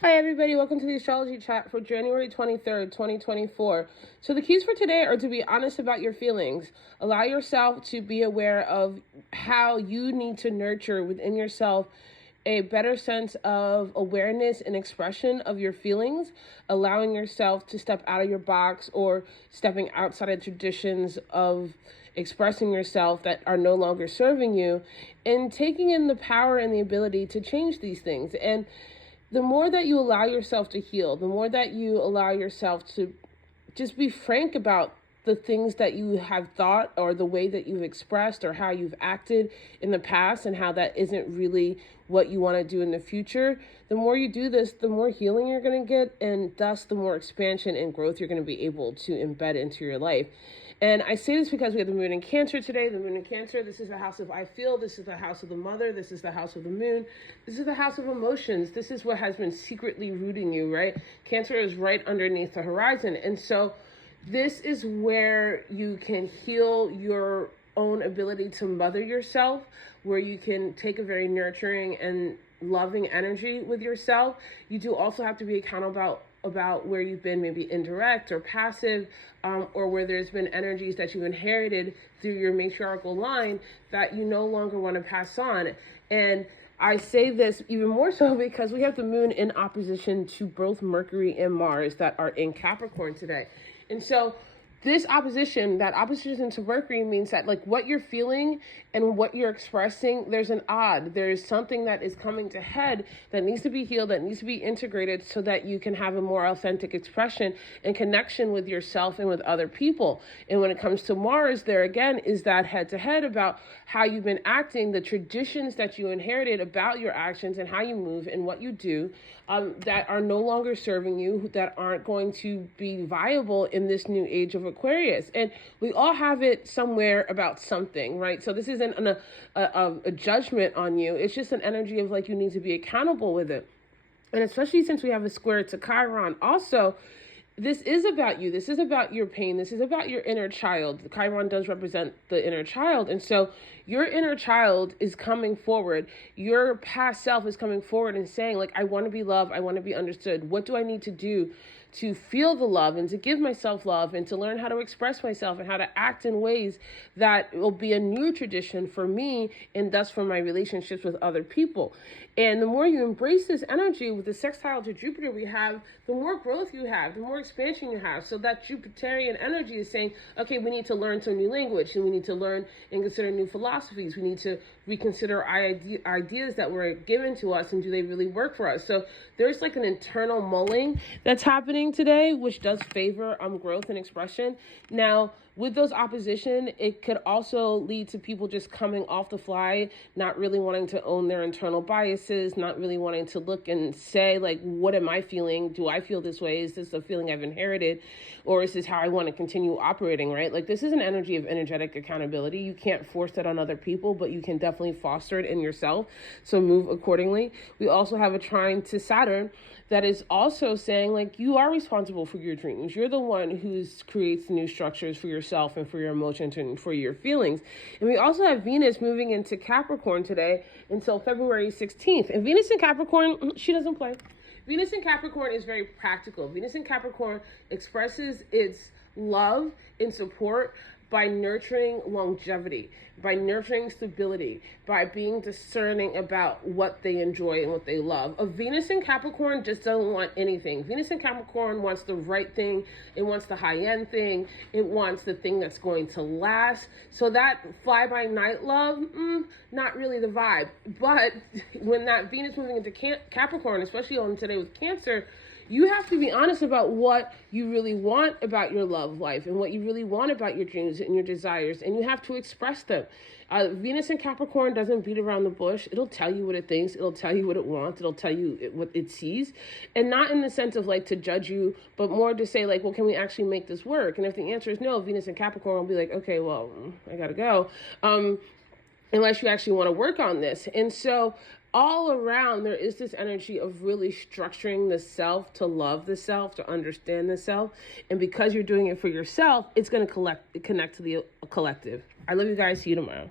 Hi everybody, welcome to the astrology chat for January 23rd, 2024. So the keys for today are to be honest about your feelings. Allow yourself to be aware of how you need to nurture within yourself a better sense of awareness and expression of your feelings, allowing yourself to step out of your box or stepping outside of traditions of expressing yourself that are no longer serving you, and taking in the power and the ability to change these things. And the more that you allow yourself to heal, the more that you allow yourself to just be frank about the things that you have thought or the way that you've expressed or how you've acted in the past and how that isn't really what you want to do in the future. The more you do this, the more healing you're going to get, and thus the more expansion and growth you're going to be able to embed into your life. And I say this because we have the moon in Cancer today. The moon in Cancer, this is the house of I feel. This is the house of the mother. This is the house of the moon. This is the house of emotions. This is what has been secretly rooting you, right? Cancer is right underneath the horizon. And so this is where you can heal your own ability to mother yourself, where you can take a very nurturing and loving energy with yourself. You do also have to be accountable about where you've been maybe indirect or passive, or where there's been energies that you've inherited through your matriarchal line that you no longer want to pass on. And I say this even more so because we have the moon in opposition to both Mercury and Mars that are in Capricorn today. And so this opposition, that opposition to Mercury, means that like what you're feeling and what you're expressing, there's an odd, there's something that is coming to head that needs to be healed, that needs to be integrated so that you can have a more authentic expression and connection with yourself and with other people. And when it comes to Mars, there again is that head to head about how you've been acting, the traditions that you inherited about your actions and how you move and what you do, that are no longer serving you, that aren't going to be viable in this new age of Aquarius. And we all have it somewhere about something, right? So this isn't a judgment on you. It's just an energy of like you need to be accountable with it. And especially since we have a square to Chiron also, this is about you. This is about your pain. This is about your inner child. The Chiron does represent the inner child. And so your inner child is coming forward. Your past self is coming forward and saying, like, I want to be loved. I want to be understood. What do I need to do to feel the love and to give myself love and to learn how to express myself and how to act in ways that will be a new tradition for me and thus for my relationships with other people. And the more you embrace this energy with the sextile to Jupiter we have, the more growth you have, the more expansion you have. So that Jupiterian energy is saying, okay, we need to learn some new language and we need to learn and consider new philosophies. We need to reconsider ideas that were given to us and do they really work for us? So there's like an internal mulling that's happening today, which does favor growth and expression. Now, with those opposition, it could also lead to people just coming off the fly, not really wanting to own their internal biases, not really wanting to look and say, like, what am I feeling? Do I feel this way? Is this a feeling I've inherited? Or is this how I want to continue operating, right? Like, this is an energy of energetic accountability. You can't force that on other people, but you can definitely foster it in yourself. So move accordingly. We also have a trine to Saturn that is also saying, like, you are responsible for your dreams. You're the one who creates new structures for yourself and for your emotions and for your feelings. And we also have Venus moving into Capricorn today until February 16th. And Venus in Capricorn, she doesn't play. Venus in Capricorn is very practical. Venus in Capricorn expresses its love and support by nurturing longevity, by nurturing stability, by being discerning about what they enjoy and what they love. A Venus in Capricorn just doesn't want anything. Venus in Capricorn wants the right thing. It wants the high-end thing. It wants the thing that's going to last. So that fly-by-night love, not really the vibe. But when that Venus moving into Capricorn, especially on today with Cancer, you have to be honest about what you really want about your love life and what you really want about your dreams and your desires, and you have to express them. Venus in Capricorn doesn't beat around the bush. It'll tell you what it thinks. It'll tell you what it wants. It'll tell you what it sees, and not in the sense of like to judge you, but more to say like, well, can we actually make this work? And if the answer is no, Venus in Capricorn will be like, okay, well, I gotta go. Unless you actually want to work on this. And so all around, there is this energy of really structuring the self, to love the self, to understand the self. And because you're doing it for yourself, it's going to connect to the collective. I love you guys. See you tomorrow.